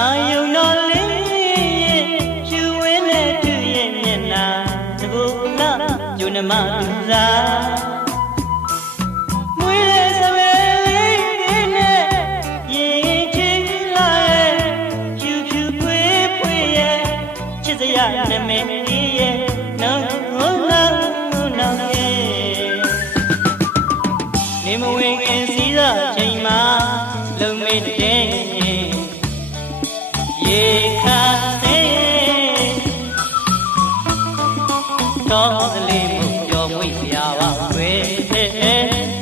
အာယုံတော်လေးရဲ့ကျူဝင်းနဲ့သူရဲ့မျက်နှာသဘုကကျုံနမသူစားမွေးတဲ့စပယ်လေးနဲ့ရင်ချီလာရဲ့ဖြူဖြူပွေးပွေးရဲ့ချစ်စရာနမဲလေးရဲ့နောင်နောင်နောင်ရဲ့နေမဝင်ခင်စည်းစား တော့ကလေးမပြောမွေပြပါွယ်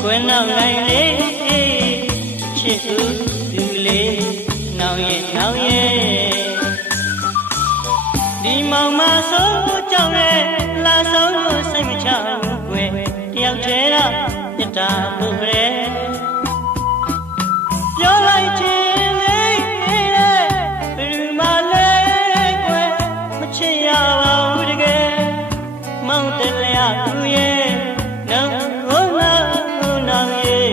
ကွယ်နောက်လိုက်လေးချစ်ဦးသူလေးနောင်ရဲ့နောင်ရဲ့ဒီမောင်မဆိုးကြောင့်ရဲ့လာဆုံးကိုစိတ်မချဘူးကွယ်တယောက်တည်းတော့မြတ်တာဖို့ပဲပြောလိုက်ခြင်းလေးတဲ့ဘယ်သူမှလည်းကွယ်မချစ်ရပါဘူးတကယ်မောင် တလျာသူရဲ့နောင်ဟောနာဟောနာရဲ့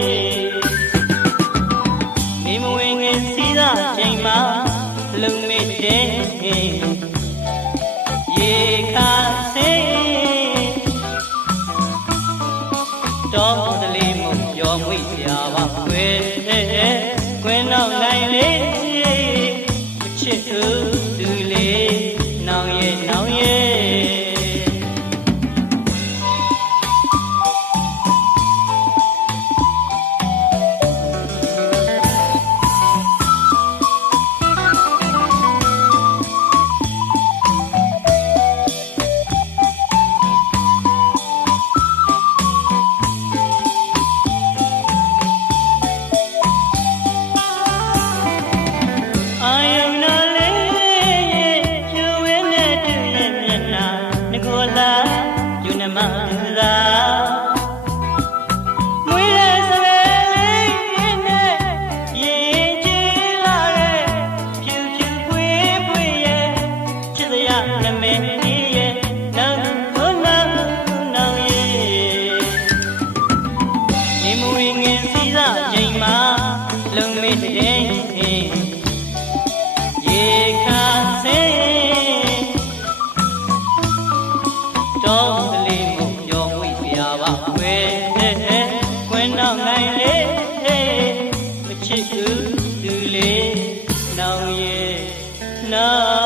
မိမဝင်ငယ်စည်းသာချိန်မှာလုံမေ့တဲ့ရေခါစေတော်တလေးမပြောမွေ့ပြပါွယ်ခွင်းနောက်နိုင်လေးချစ်သူ မသာမွေးတဲ့စပယ်လေးနဲ့ရေကြီးလာတဲ့ဖြူဖြူဖွေးဖွေးရဲ့ချစ်စရာနမဲရဲ့နောင်ကိုနောင်နောင်ရဲ့ဒီမွေးငင်စည်းစားချိန်မှာလုံမေးတဲ့ေခါစေတော် ना